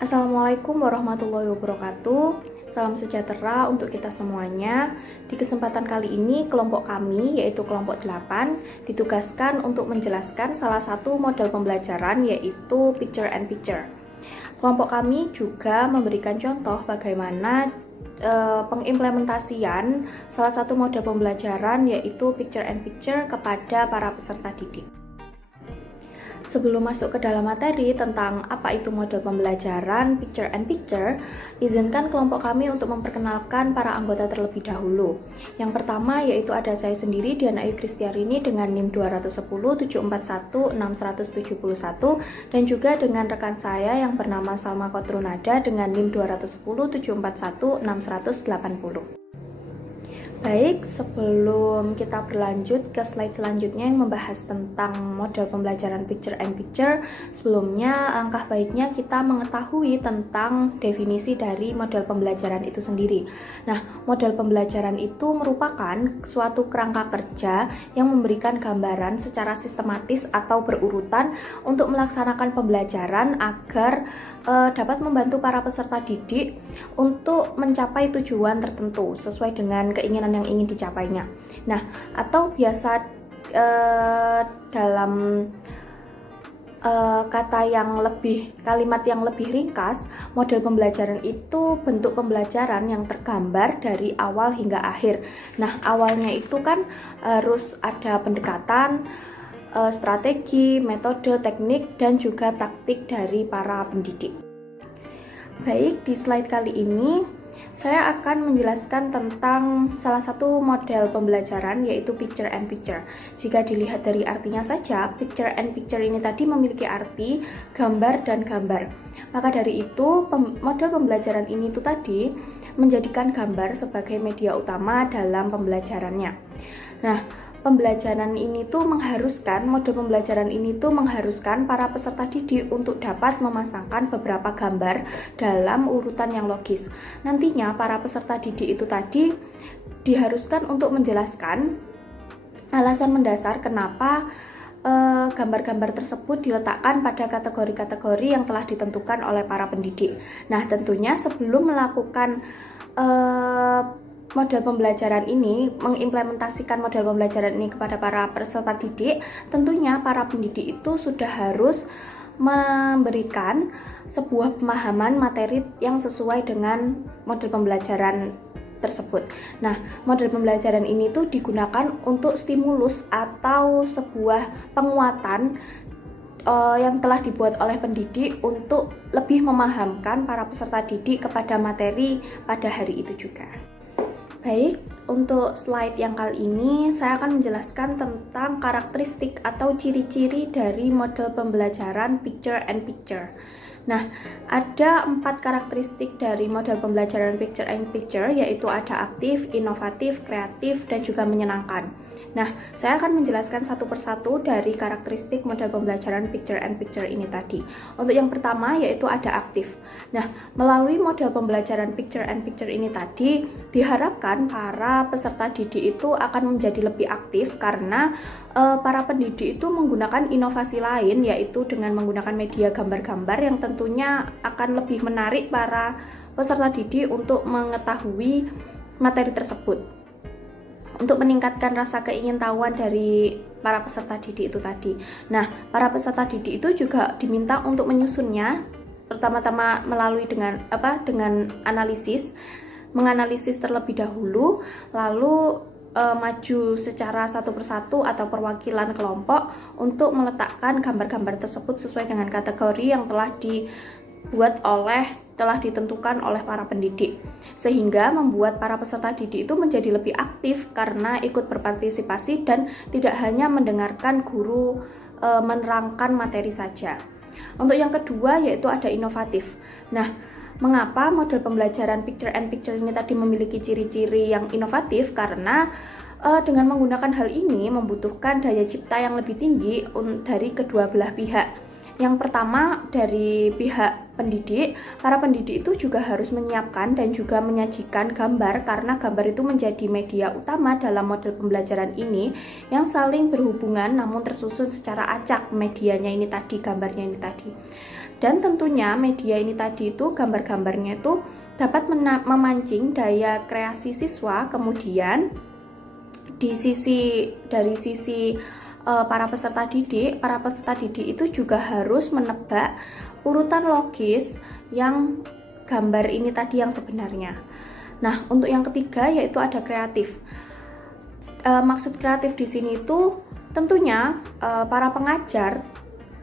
Assalamualaikum warahmatullahi wabarakatuh. Salam sejahtera untuk kita semuanya. Di kesempatan kali ini, kelompok kami, yaitu kelompok 8, ditugaskan untuk menjelaskan salah satu model pembelajaran, yaitu Picture and Picture. Kelompok kami juga memberikan contoh bagaimana pengimplementasian salah satu model pembelajaran, yaitu Picture and Picture, kepada para peserta didik. Sebelum masuk ke dalam materi tentang apa itu model pembelajaran Picture and Picture, izinkan kelompok kami untuk memperkenalkan para anggota terlebih dahulu. Yang pertama yaitu ada saya sendiri, Diana Ayu Kristiarini, dengan NIM 210741671, dan juga dengan rekan saya yang bernama Salma Kotrunada dengan NIM 210741680. Baik, sebelum kita berlanjut ke slide selanjutnya yang membahas tentang model pembelajaran Picture and Picture, sebelumnya alangkah baiknya kita mengetahui tentang definisi dari model pembelajaran itu sendiri. Nah, model pembelajaran itu merupakan suatu kerangka kerja yang memberikan gambaran secara sistematis atau berurutan untuk melaksanakan pembelajaran agar dapat membantu para peserta didik untuk mencapai tujuan tertentu sesuai dengan keinginan yang ingin dicapainya. Nah, atau biasa dalam kalimat yang lebih ringkas, model pembelajaran itu bentuk pembelajaran yang tergambar dari awal hingga akhir. Nah, awalnya itu kan harus ada pendekatan, strategi, metode, teknik, dan juga taktik dari para pendidik. Baik, di slide kali ini saya akan menjelaskan tentang salah satu model pembelajaran, yaitu Picture and Picture. Jika dilihat dari artinya saja, Picture and Picture ini tadi memiliki arti gambar dan gambar. Maka dari itu, model pembelajaran ini tuh tadi menjadikan gambar sebagai media utama dalam pembelajarannya. Nah, model pembelajaran ini tuh mengharuskan para peserta didik untuk dapat memasangkan beberapa gambar dalam urutan yang logis. Nantinya para peserta didik itu tadi diharuskan untuk menjelaskan alasan mendasar kenapa gambar-gambar tersebut diletakkan pada kategori-kategori yang telah ditentukan oleh para pendidik. Nah, tentunya sebelum melakukan mengimplementasikan model pembelajaran ini kepada para peserta didik, tentunya para pendidik itu sudah harus memberikan sebuah pemahaman materi yang sesuai dengan model pembelajaran tersebut. Nah, model pembelajaran ini tuh digunakan untuk stimulus atau sebuah penguatan yang telah dibuat oleh pendidik untuk lebih memahamkan para peserta didik kepada materi pada hari itu juga. Baik, untuk slide yang kali ini saya akan menjelaskan tentang karakteristik atau ciri-ciri dari model pembelajaran Picture and Picture. Nah, ada 4 karakteristik dari model pembelajaran Picture and Picture, yaitu ada aktif, inovatif, kreatif, dan juga menyenangkan. Nah, saya akan menjelaskan satu persatu dari karakteristik model pembelajaran Picture and Picture ini tadi. Untuk yang pertama yaitu ada aktif. Nah, melalui model pembelajaran Picture and Picture ini tadi diharapkan para peserta didik itu akan menjadi lebih aktif karena para pendidik itu menggunakan inovasi lain, yaitu dengan menggunakan media gambar-gambar yang tentunya akan lebih menarik para peserta didik untuk mengetahui materi tersebut, untuk meningkatkan rasa keingintahuan dari para peserta didik itu tadi. Nah, para peserta didik itu juga diminta untuk menyusunnya, pertama-tama melalui dengan menganalisis terlebih dahulu, lalu maju secara satu persatu atau perwakilan kelompok untuk meletakkan gambar-gambar tersebut sesuai dengan kategori yang telah ditentukan oleh para pendidik, sehingga membuat para peserta didik itu menjadi lebih aktif karena ikut berpartisipasi dan tidak hanya mendengarkan guru menerangkan materi saja. Untuk yang kedua yaitu ada inovatif. Nah, mengapa model pembelajaran Picture and Picture ini tadi memiliki ciri-ciri yang inovatif? Karena dengan menggunakan hal ini membutuhkan daya cipta yang lebih tinggi dari kedua belah pihak. Yang pertama, dari pihak pendidik, para pendidik itu juga harus menyiapkan dan juga menyajikan gambar, karena gambar itu menjadi media utama dalam model pembelajaran ini yang saling berhubungan namun tersusun secara acak medianya ini tadi, gambarnya ini tadi. Dan tentunya media ini tadi itu gambar-gambarnya itu dapat memancing daya kreasi siswa. Kemudian dari sisi para peserta didik itu juga harus menebak urutan logis yang gambar ini tadi yang sebenarnya. Nah, untuk yang ketiga yaitu ada kreatif. Maksud kreatif di sini itu tentunya para pengajar,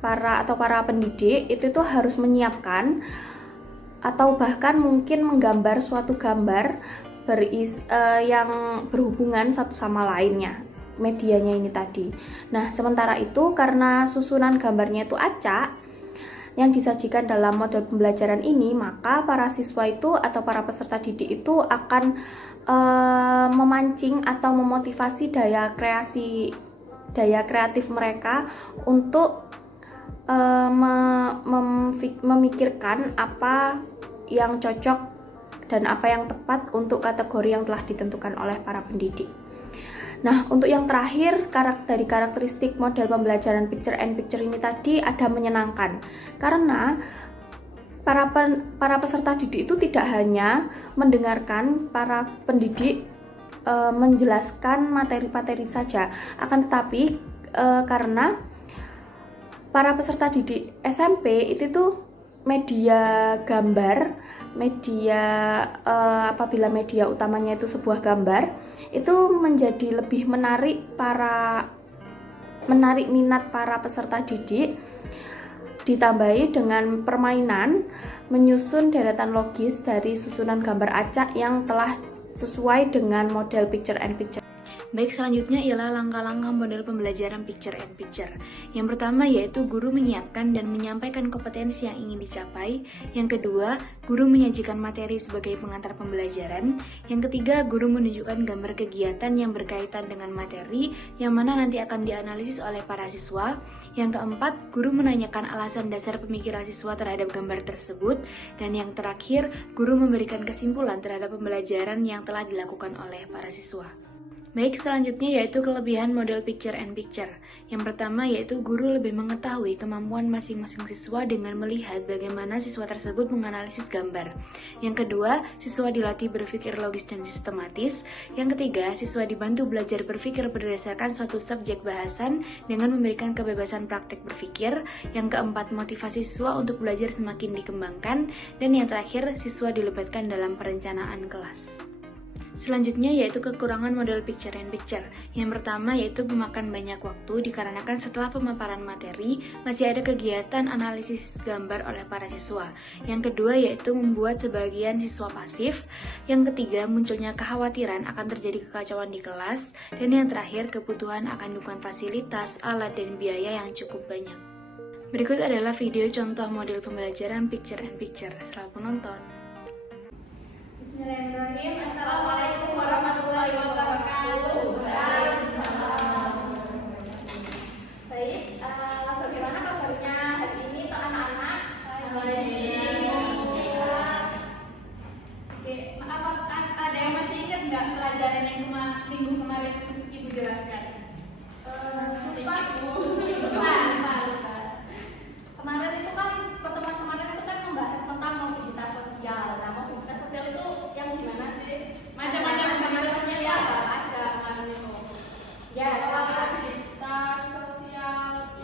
para pendidik itu tuh harus menyiapkan atau bahkan mungkin menggambar suatu gambar yang berhubungan satu sama lainnya, medianya ini tadi. Nah, sementara itu karena susunan gambarnya itu acak yang disajikan dalam model pembelajaran ini, maka para siswa itu atau para peserta didik itu akan memancing atau memotivasi daya kreatif mereka untuk memikirkan apa yang cocok dan apa yang tepat untuk kategori yang telah ditentukan oleh para pendidik. Nah, untuk yang terakhir, dari karakteristik model pembelajaran picture and picture ini tadi ada menyenangkan. Karena para peserta didik itu tidak hanya mendengarkan para pendidik menjelaskan materi-materi saja, akan tetapi karena para peserta didik SMP itu tuh media gambar, apabila media utamanya itu sebuah gambar, itu menjadi lebih menarik minat para peserta didik, ditambahi dengan permainan menyusun deretan logis dari susunan gambar acak yang telah sesuai dengan model picture and picture. Baik, selanjutnya ialah langkah-langkah model pembelajaran picture and picture. Yang pertama yaitu guru menyiapkan dan menyampaikan kompetensi yang ingin dicapai. Yang kedua, guru menyajikan materi sebagai pengantar pembelajaran. Yang ketiga, guru menunjukkan gambar kegiatan yang berkaitan dengan materi yang mana nanti akan dianalisis oleh para siswa. Yang keempat, guru menanyakan alasan dasar pemikiran siswa terhadap gambar tersebut. Dan yang terakhir, guru memberikan kesimpulan terhadap pembelajaran yang telah dilakukan oleh para siswa. Baik, selanjutnya yaitu kelebihan model picture and picture. Yang pertama yaitu guru lebih mengetahui kemampuan masing-masing siswa dengan melihat bagaimana siswa tersebut menganalisis gambar. Yang kedua, siswa dilatih berpikir logis dan sistematis. Yang ketiga, siswa dibantu belajar berpikir berdasarkan suatu subjek bahasan dengan memberikan kebebasan praktek berpikir. Yang keempat, motivasi siswa untuk belajar semakin dikembangkan. Dan yang terakhir, siswa dilibatkan dalam perencanaan kelas. Selanjutnya yaitu kekurangan model picture and picture. Yang pertama yaitu memakan banyak waktu dikarenakan setelah pemaparan materi masih ada kegiatan analisis gambar oleh para siswa. Yang kedua yaitu membuat sebagian siswa pasif. Yang ketiga munculnya kekhawatiran akan terjadi kekacauan di kelas. Dan yang terakhir kebutuhan akan dukungan fasilitas, alat, dan biaya yang cukup banyak. Berikut adalah video contoh model pembelajaran picture and picture. Selamat menonton. Bismillahirrahmanirrahim. Assalamualaikum warahmatullahi wabarakatuh. Waalaikumsalam. Baik, bagaimana kabarnya hari ini untuk anak-anak? Baik. Oke, ada yang masih ingat nggak pelajaran yang minggu kemarin Ibu jelaskan? Lupa. Kemarin itu kan pertemuan kemarin itu kan membahas tentang mobilitas sosial. Nah, mobilitas sosial itu yang gimana sih? Macam-macam sosial apa aja kemarin itu? Ya, mobilitas sosial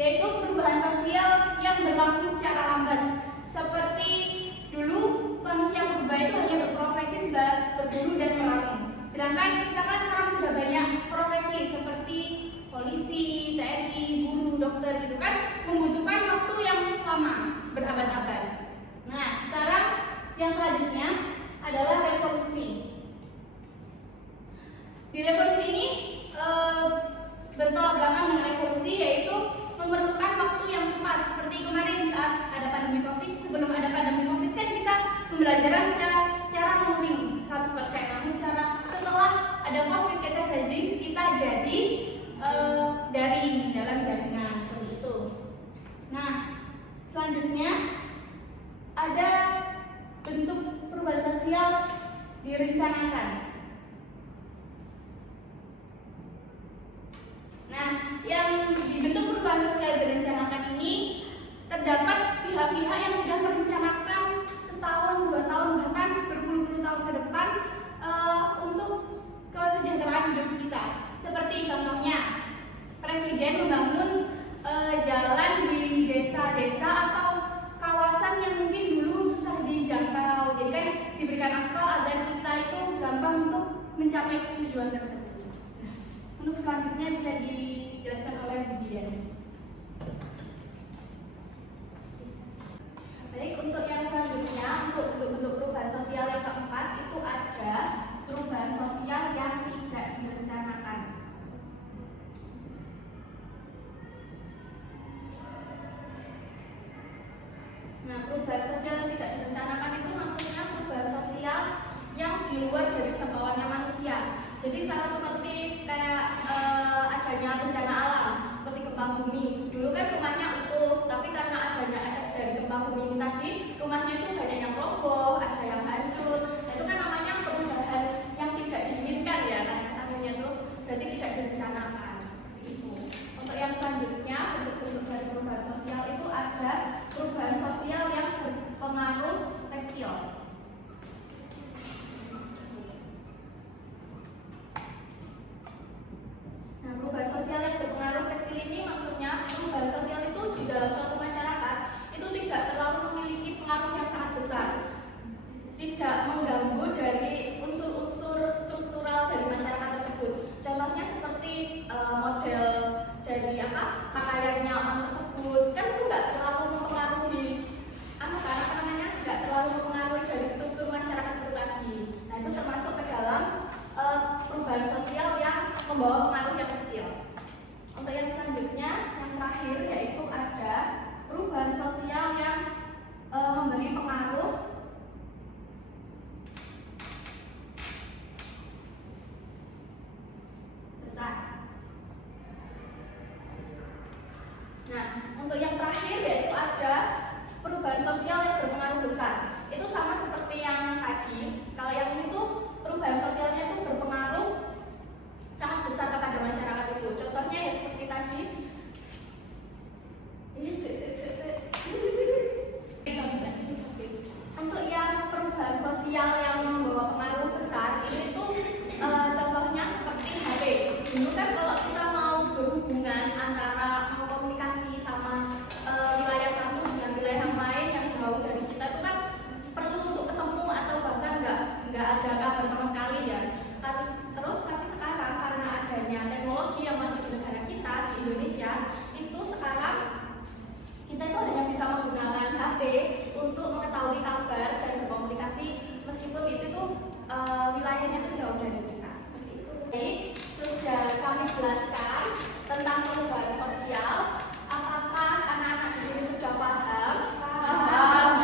yaitu perubahan sosial yang berlangsung secara lambat. Seperti dulu manusia purba itu hanya berprofesi sebagai berburu dan melamun. Sedangkan kita kan sekarang sudah banyak profesi seperti polisi, TNI, guru, dokter gitu kan, membutuhkan waktu yang lama, berabad-abad. Nah, sekarang yang selanjutnya adalah revolusi. Di revolusi ini bertolak belakang dengan revolusi, yaitu memerlukan waktu yang cepat. Seperti kemarin saat ada pandemi COVID, sebelum ada pandemi COVID kan kita pembelajaran secara luring 100%. Namun setelah ada COVID kita jadi daring dalam jaringan seperti itu. Nah, selanjutnya ada bentuk perubahan sosial direncanakan. Nah, yang dibentuk perubahan sosial direncanakan ini terdapat pihak-pihak yang sudah merencanakan setahun, 2 tahun, bahkan berpuluh-puluh tahun ke depan untuk kesejahteraan hidup kita. Seperti contohnya, presiden membangun jalan di desa-desa atau kawasan yang mungkin dulu susah dijangkau. Jadi kan diberikan aspal agar kita itu gampang untuk mencapai tujuan tersebut. Untuk selanjutnya bisa dijelaskan oleh Budian. Baik, untuk yang selanjutnya, untuk perubahan sosial yang keempat itu ada perubahan sosial yang tidak direncanakan. Nah, perubahan sosial yang tidak direncanakan itu maksudnya perubahan sosial yang di luar dari jangkauannya manusia. Jadi sama seperti kayak adanya bencana alam seperti gempa bumi. Dulu kan rumahnya utuh, tapi karena adanya efek dari gempa bumi ini tadi, rumahnya itu banyak yang roboh, ada yang hancur. Nah, itu kan namanya perubahan yang tidak diinginkan ya, namanya itu berarti tidak direncanakan seperti itu. Untuk yang selanjutnya, bentuk-bentuk dari perubahan sosial itu ada perubahan sosial yang berpengaruh kecil. Nah, perubahan sosial yang berpengaruh kecil ini maksudnya perubahan sosial itu di dalam suatu masyarakat itu tidak terlalu memiliki pengaruh yang sangat besar, tidak mengganggu dari unsur-unsur struktural dari masyarakat tersebut. Contohnya seperti model dari pakaiannya orang tersebut, kan itu nggak terlalu mempengaruhi nggak terlalu mempengaruhi dari struktur masyarakat itu tadi. Nah, itu termasuk ke dalam perubahan sosial yang membawa pengaruh yang kecil. Untuk yang selanjutnya, yang terakhir yaitu ada perubahan sosial yang memberi pengaruh besar. Nah, untuk yang terakhir yaitu ada perubahan sosial yang berpengaruh besar. Itu sama seperti yang tadi. Kalau yang itu perubahan sosialnya itu berpengaruh sangat besar kepada masyarakat itu. Contohnya ya seperti tadi. Untuk yang perubahan sosial yang membawa pengaruh besar ini tuh contohnya seperti HP. Dulu kan kalau kita mau berhubungan antara mau komunikasi sama wilayah satu dengan wilayah yang lain yang jauh dari kita itu kan perlu untuk ketemu atau bahkan nggak ada kabar sama sekali ya. Tapi sekarang karena adanya teknologi yang masuk di negara kita di Indonesia, itu sekarang kita itu hanya bisa menggunakan HP untuk mengetahui kabar dan berkomunikasi meskipun itu tuh wilayahnya tuh jauh dari kita. Seperti itu. Jadi sudah kami jelaskan tentang perubahan sosial. Apakah anak-anak di sini sudah paham? Paham.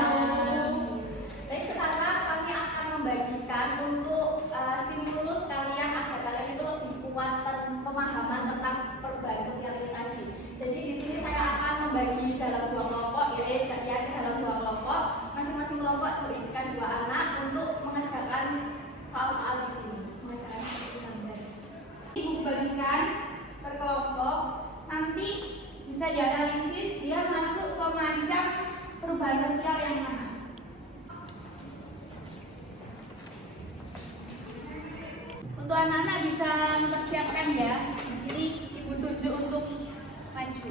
Jadi sekarang kami akan membagikan untuk stimulus kalian agar kalian itu lebih kuat pemahaman tentang perubahan sosial ini tadi. Jadi di sini saya akan membagi dalam 2 kelompok, dalam 2 kelompok. Masing-masing kelompok berisikan 2 anak untuk mengerjakan soal-soal di sini. Mengerjakan seperti gambar. Ibu bagikan per kelompok, nanti bisa dianalisis dia masuk ke macam perubahan sosial yang mana. Untuk anak-anak bisa mempersiapkan ya. Di sini ibu tuju untuk maju.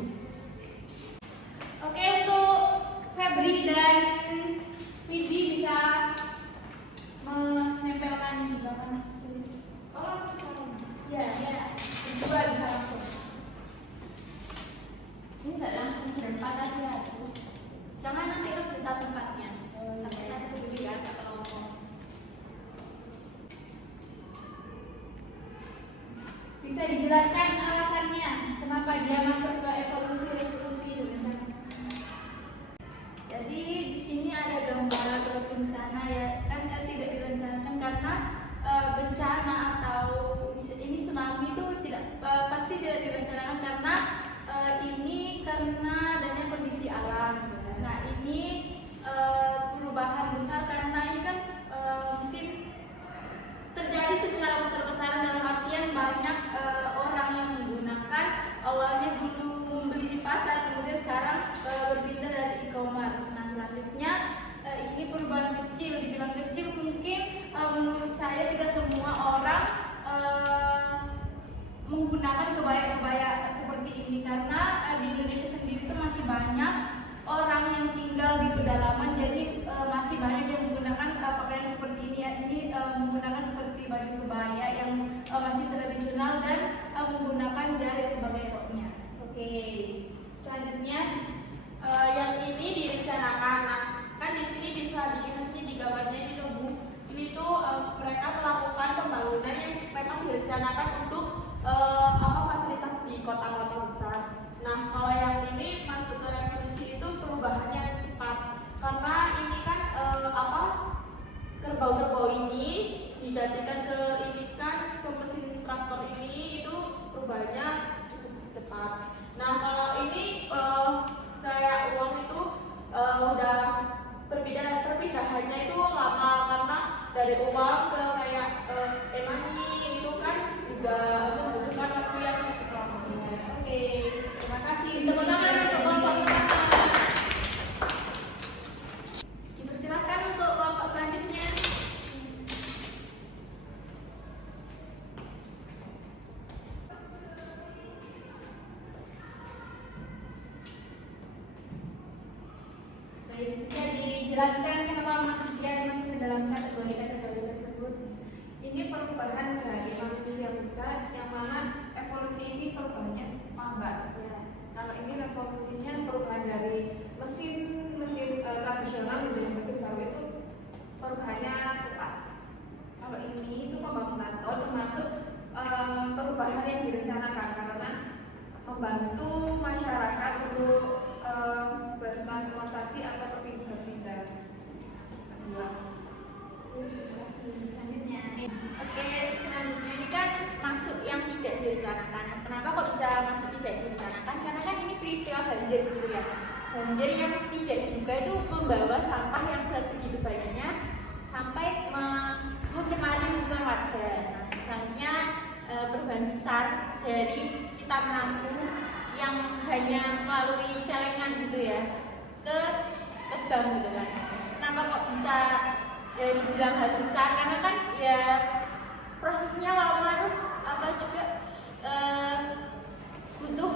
banyak orang yang menggunakan. Awalnya dulu membeli di pasar, kemudian sekarang berpindah dari e-commerce. Nah, selanjutnya ini perubahan kecil, dibilang kecil mungkin menurut saya tidak semua orang menggunakan kebaya-kebaya seperti ini, karena di Indonesia sendiri itu masih banyak orang yang tinggal di pedalaman, jadi masih banyak yang menggunakan pakaian seperti ini, yakni menggunakan seperti baju kebaya yang masih tradisional dan menggunakan jari sebagai roknya. Oke, selanjutnya Yang ini direncanakan. Nah, kan di sini bisa dilihat nih di gambarnya ini tuh Bu. Ini tuh mereka melakukan pembangunan yang memang direncanakan untuk fasilitas di kota-kota besar. Nah, kalau yang ini masuk ke revolusi itu perubahannya cepat. Karena ini kan kerbau-kerbau ini digantikan ke mesin traktor ini, itu perubahannya cukup cepat. Nah, kalau ini kayak uang itu udah perpindahannya itu lama, karena dari uang ke kayak e-money itu kan juga membutuhkan waktu yang cukup lama. oke, terima kasih. Tepuk tangan untuk Bapak. Dipersilakan untuk Bapak selanjutnya. Baik, bisa dijelaskan kenapa masuk ke dalam kategori-kategori tersebut? Ini perubahan dari manusia juga, yang mana evolusi ini perubahannya lambat. Ya. Kalau ini revolusinya perubahan dari mesin tradisional menjadi mesin baru, itu perubahannya cepat. Kalau ini itu pembangunan tol termasuk perubahan yang direncanakan karena membantu masyarakat untuk bertransportasi atau berpindah-pindah. Selanjutnya, oke, selanjutnya ini kan masuk yang tidak direncanakan. Kenapa kok bisa masuk tidak direncanakan? Karena kan ini peristiwa banjir gitu ya. Banjir yang tidak diduga itu membawa sampah yang sebegitu banyaknya sampai mencemari lingkungan warga. Nah, misalnya perubahan besar dari kita menampung yang hanya melalui celengan gitu ya ke bank gitu kan. Kenapa kok bisa dibilang hal besar? Karena kan ya prosesnya lama, terus juga butuh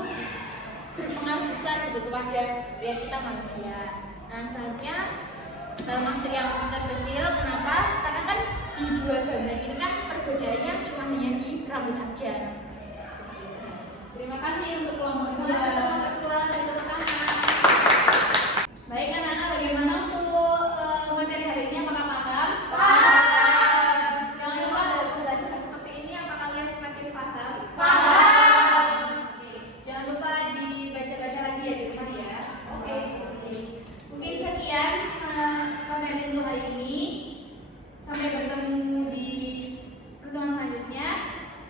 berpengaruh besar gitu kepada ya kita manusia. Nah, selanjutnya masuk yang terkecil. Kenapa? Karena kan di dua gambar ini kan perbedaannya cuma hanya di rambut saja. Terima kasih untuk kelompok dua. Dan terutama Baik anak-anak, bagaimana untuk materi hari ini? Apakah paham? paham. Jangan lupa Dengan belajar seperti ini, apa kalian semakin paham? paham. Oke, jangan lupa dibaca-baca lagi ya di rumah ya. Oke. Mungkin sekian materi untuk hari ini. Sampai bertemu di pertemuan selanjutnya.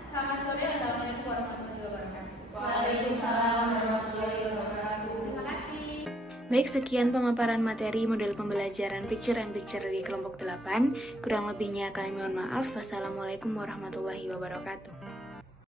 Selamat sore. Wassalamualaikum warahmatullahi wabarakatuh. Waalaikumsalam warahmatullahi wabarakatuh. Terima kasih. Baik, sekian pemaparan materi model pembelajaran Picture and Picture di kelompok 8. Kurang lebihnya kami mohon maaf. Wassalamualaikum warahmatullahi wabarakatuh.